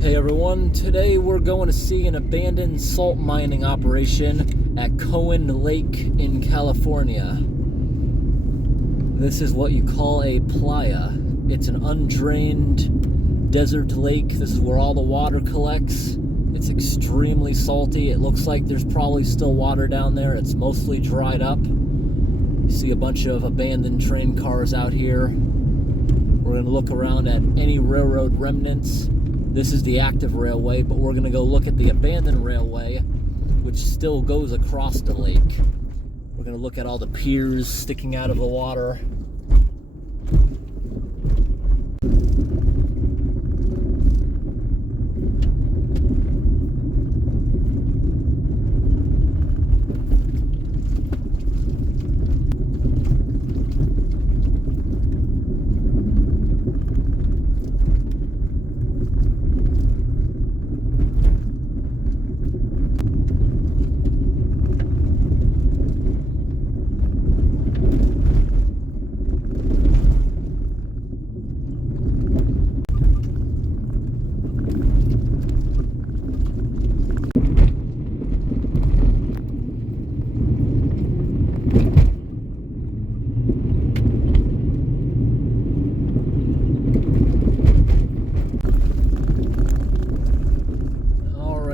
Hey everyone, today we're going to see an abandoned salt mining operation at Cohen Lake in California. This is what you call a playa. It's an undrained desert lake. This is where all the water collects. It's extremely salty. It looks like there's probably still water down there. It's mostly dried up. You see a bunch of abandoned train cars out here. We're going to look around at any railroad remnants. This is the active railway, but we're going to go look at the abandoned railway, which still goes across the lake. We're going to look at all the piers sticking out of the water.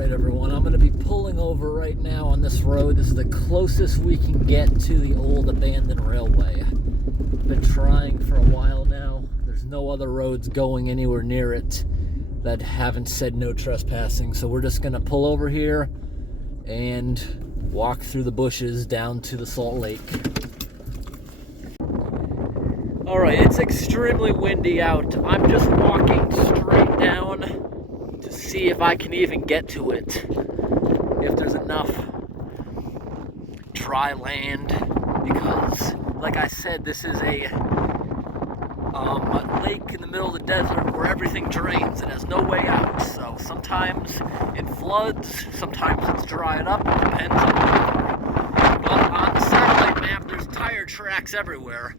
Everyone, I'm going to be pulling over right now on this road. This is the closest we can get to the old abandoned railway. I've been trying for a while now. There's no other roads going anywhere near it that haven't said no trespassing, so we're just going to pull over here and walk through the bushes down to the Salt Lake. Alright, it's extremely windy out. I'm just walking straight down to see if I can even get to it, if there's enough dry land, because like I said, this is a lake in the middle of the desert where everything drains and has no way out. So sometimes it floods, sometimes it's dried up, it depends on the weather. But on the satellite map, there's tire tracks everywhere.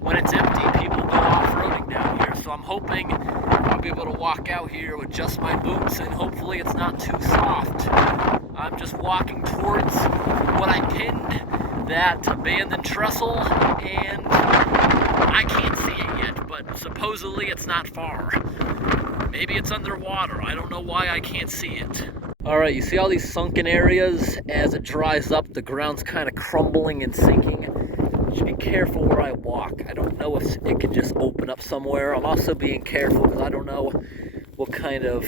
When it's empty, people go off-roading down here, so I'm hoping I'll be able to walk out here with just my boots and hopefully it's not too soft. I'm just walking towards what I pinned, that abandoned trestle, and I can't see it yet, but supposedly it's not far. Maybe it's underwater. I don't know why I can't see it. Alright, you see all these sunken areas? As it dries up, the ground's kind of crumbling and sinking. Should be careful where I walk. I don't know if it could just open up somewhere. I'm also being careful because I don't know what kind of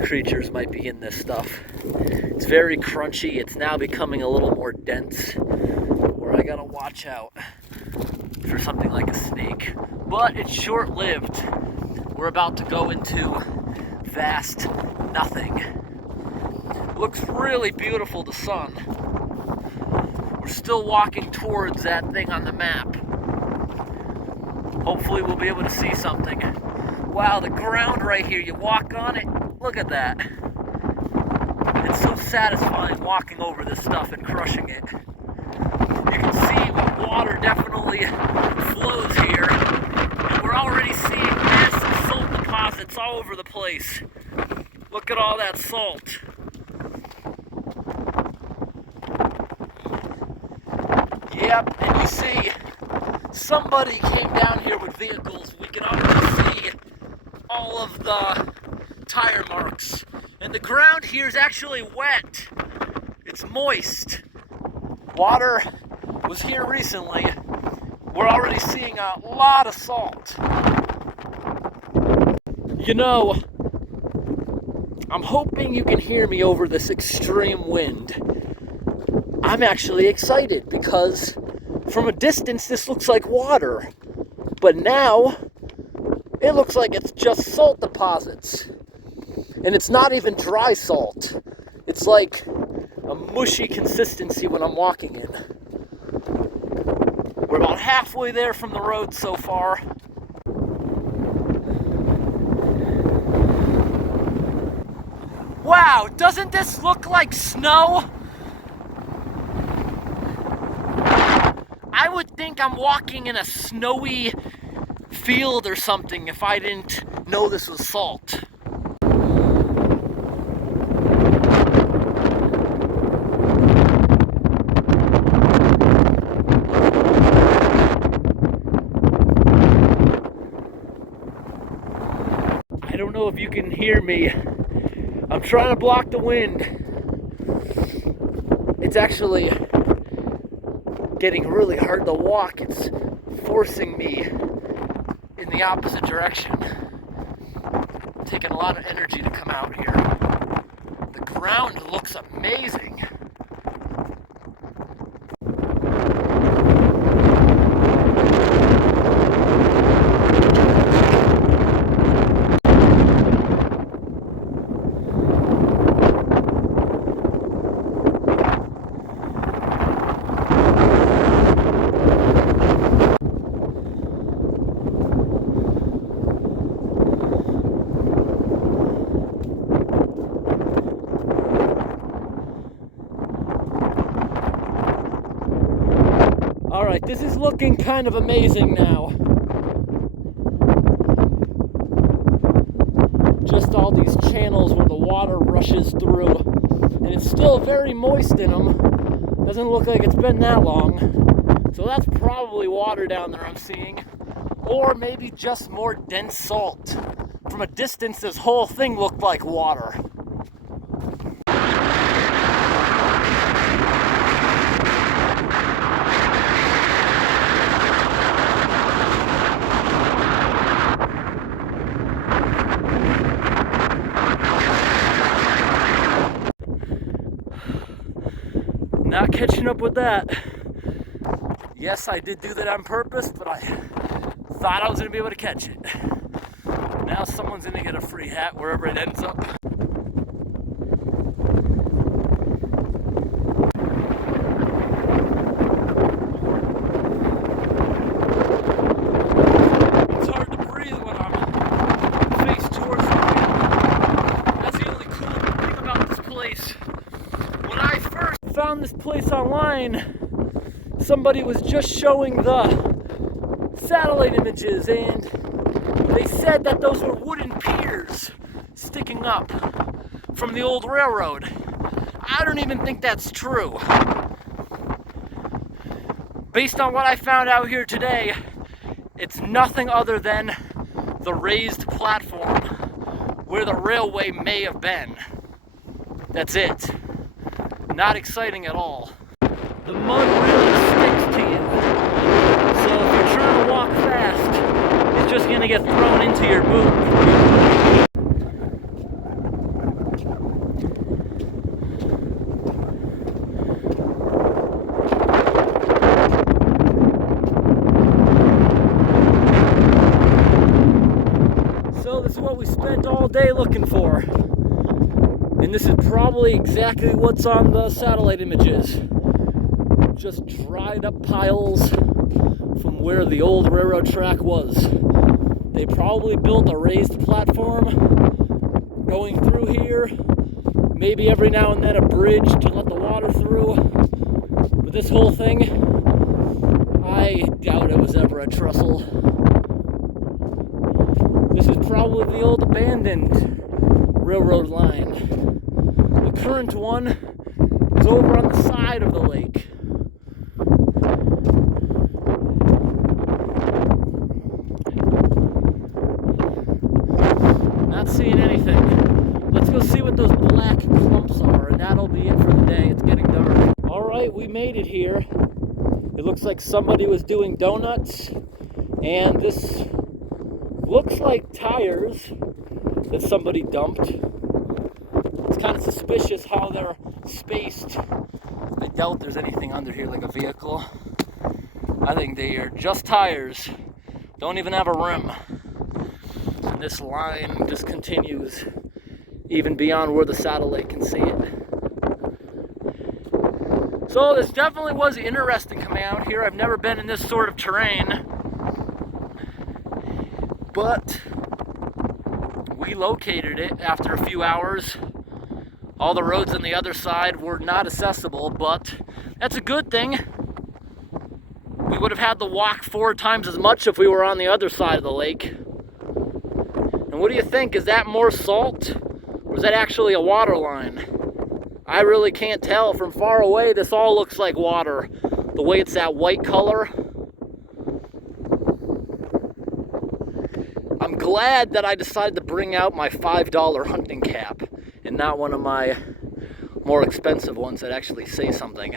creatures might be in this stuff. It's very crunchy. It's now becoming a little more dense, where I gotta watch out for something like a snake. But it's short-lived. We're about to go into vast nothing. Looks really beautiful, the sun. Still walking towards that thing on the map. Hopefully we'll be able to see something. Wow, the ground right here, you walk on it, look at that. It's so satisfying walking over this stuff and crushing it. You can see the water definitely flows here, and we're already seeing massive salt deposits all over the place. Look at all that salt. Yep, and you see, somebody came down here with vehicles. We can already see all of the tire marks. And the ground here is actually wet. It's moist. Water was here recently. We're already seeing a lot of salt. You know, I'm hoping you can hear me over this extreme wind. I'm actually excited because from a distance this looks like water, but now it looks like it's just salt deposits, and it's not even dry salt. It's like a mushy consistency when I'm walking in. We're about halfway there from the road so far. Wow, doesn't this look like snow? I would think I'm walking in a snowy field or something if I didn't know this was salt. know if you can hear me. I'm trying to block the wind. It's actually getting really hard to walk. It's forcing me in the opposite direction. Taking a lot of energy to come out here. The ground looks amazing. Alright, this is looking kind of amazing now. Just all these channels where the water rushes through. And it's still very moist in them. Doesn't look like it's been that long. So that's probably water down there I'm seeing. Or maybe just more dense salt. From a distance, this whole thing looked like water. Not catching up with that. Yes, I did do that on purpose, but I thought I was going to be able to catch it. Now someone's going to get a free hat wherever it ends up. It's hard to breathe when I'm face towards the wind. That's the only cool thing about this place. When I first found this place online, somebody was just showing the satellite images and they said that those were wooden piers sticking up from the old railroad. I don't even think that's true. Based on what I found out here today, it's nothing other than the raised platform where the railway may have been. That's it. Not exciting at all. The mud really sticks to you. So if you're trying to walk fast, it's just going to get thrown into your boot. So this is what we spent all day looking for. And this is probably exactly what's on the satellite images. Just dried up piles from where the old railroad track was. They probably built a raised platform going through here. Maybe every now and then a bridge to let the water through. But this whole thing, I doubt it was ever a trestle. This is probably the old abandoned railroad line. The current one is over on the side of the lake. Not seeing anything. Let's go see what those black clumps are, and that'll be it for the day. It's getting dark. Alright, we made it here. It looks like somebody was doing donuts, and this looks like tires that somebody dumped. It's kind of suspicious how they're spaced. I doubt there's anything under here like a vehicle. I think they are just tires. Don't even have a rim. And this line just continues even beyond where the satellite can see it. So this definitely was interesting coming out here. I've never been in this sort of terrain. But we located it after a few hours. All the roads on the other side were not accessible, but that's a good thing. We would have had to walk 4 times as much if we were on the other side of the lake. And what do you think? Is that more salt? Or is that actually a water line? I really can't tell. From far away, this all looks like water. The way it's that white color. I'm glad that I decided to bring out my $5 hunting cap and not one of my more expensive ones that actually say something.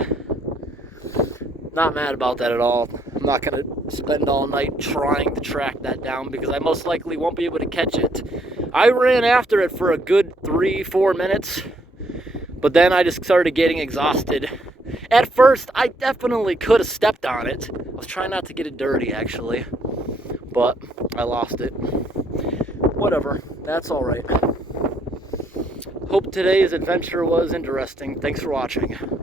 Not mad about that at all. I'm not going to spend all night trying to track that down because I most likely won't be able to catch it. I ran after it for a good 3-4 minutes, but then I just started getting exhausted. At first, I definitely could have stepped on it. I was trying not to get it dirty, actually, but I lost it. Whatever, that's all right. Hope today's adventure was interesting. Thanks for watching.